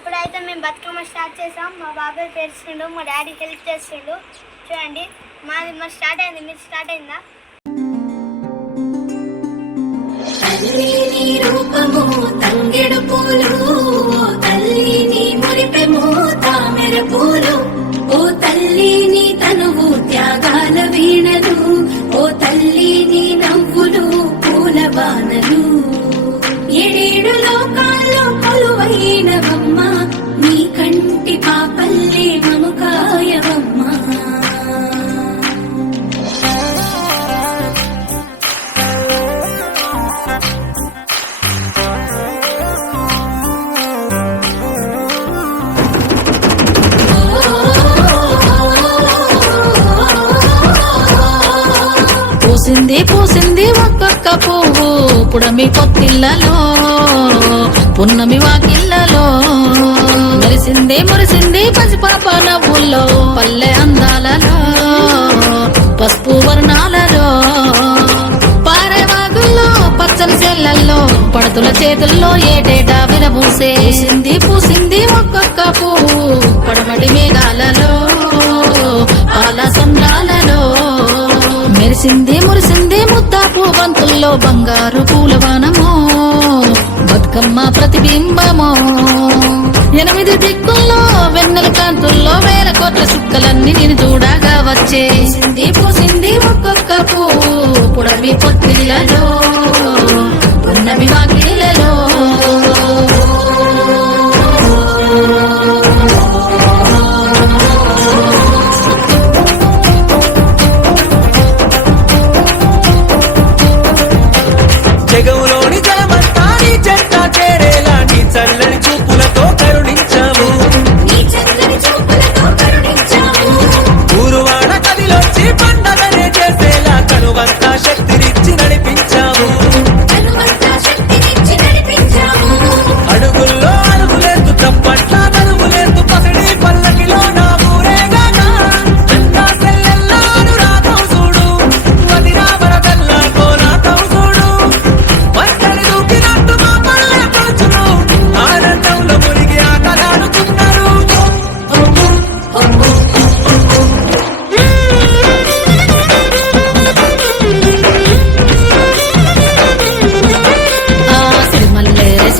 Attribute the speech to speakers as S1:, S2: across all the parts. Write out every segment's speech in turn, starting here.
S1: ఇప్పుడైతే మేము బతుకమ్మ స్టార్ట్ చేసాం. మా బాబాయ్ పేరుస్తుండు మా డాడీ హెల్ప్ చేస్తుండు. చూడండి మాది మరి స్టార్ట్ అయింది. మీరు స్టార్ట్ అయిందా?
S2: నీ రూపము తంగెడు పూలు ఓ తల్లి నీ మురిపెము తామెర పూలు. ఓ తల్లి నీ తనువు త్యాగాల వీణలు. ఓ తల్లి నీ నవ్వులు పూల బాణలు. ఏడేడు లోకాల్లో కొలువైనవమ్మ కంటి పాపల్లి మముకాయవమ్మా
S3: పూసింది పూసింది ఒక్కొక్క పువ్వు పుడమి కొత్తిళ్ళలో పున్నమి వాకిళ్ళలో. మురిసింది మురిసింది పసిపాప నవ్వుల్లో పల్లె అందాలలో పసుపు వర్ణాలలో. పారే వాగుల్లో పచ్చని చెల్లల్లో పడతుల చేతుల్లో ఏటేటా విరబూసే. పూసింది పూసింది ఒక్కొక్క పువ్వు పడమటి మేఘాలలో పాల సొండాలలో. మెరిసింది మురిసింది ముద్దాపు బంతుల్లో బంగారు పూలవానమో బతుకమ్మ ప్రతిబింబమో. ఎనిమిది దిక్కు కాంతుల్లో వేల కోట్ల చుక్కలన్నీ నేను చూడగా వచ్చే. పూసింది ఒక్కొక్క పువ్వు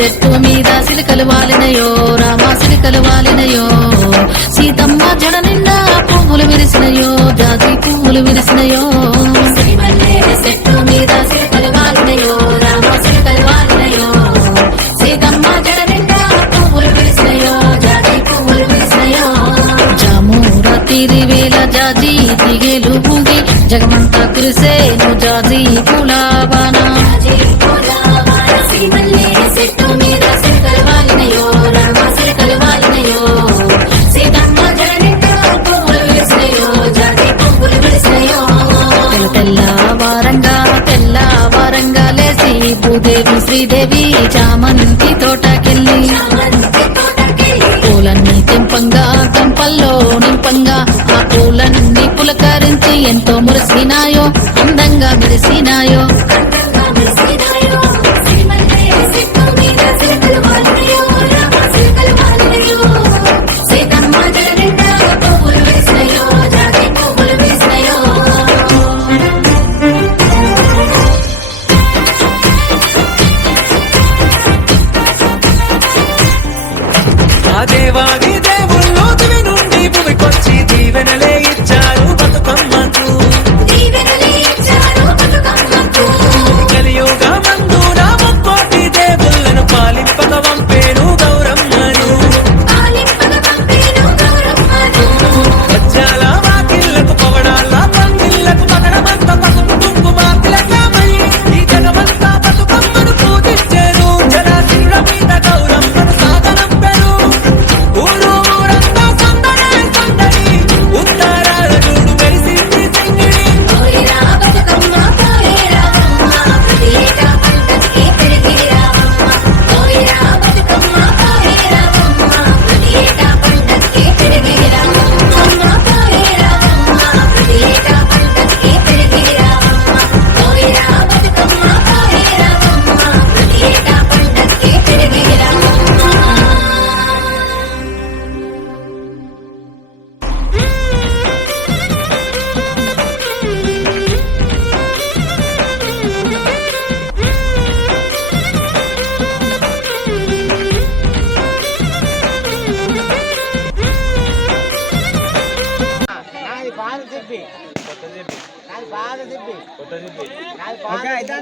S3: చెట్టు మీద సిలికలు వాలినయో రామ సిలికలు వాలినయో. సీతమ్మ జడ నిండా పువ్వులు విరిసినయో జాతి పువ్వులు విరిసినయో.
S2: చెట్టు మీద సిరికలు వాలినయో రామ సిరికలు వాలినయో. సీతమ్మ జడ నిండా పువ్వులు విరిసినయో జాతి పువ్వులు విరిసినయో.
S3: జాము రాత్రి వేళ జాజి దిగేలు ఊగి జగమంతా కురిసేను జాజి పులావానా భూదేవి శ్రీదేవి చామంతి తోటకెళ్ళి. పూలన్నీ తెంపంగా గంపల్లో నింపంగా ఆ పూలన్నీ పులకరించి ఎంతో మురిసినాయో అందంగా మెరిసినాయో.
S4: Mira.
S5: ఓకే అయితే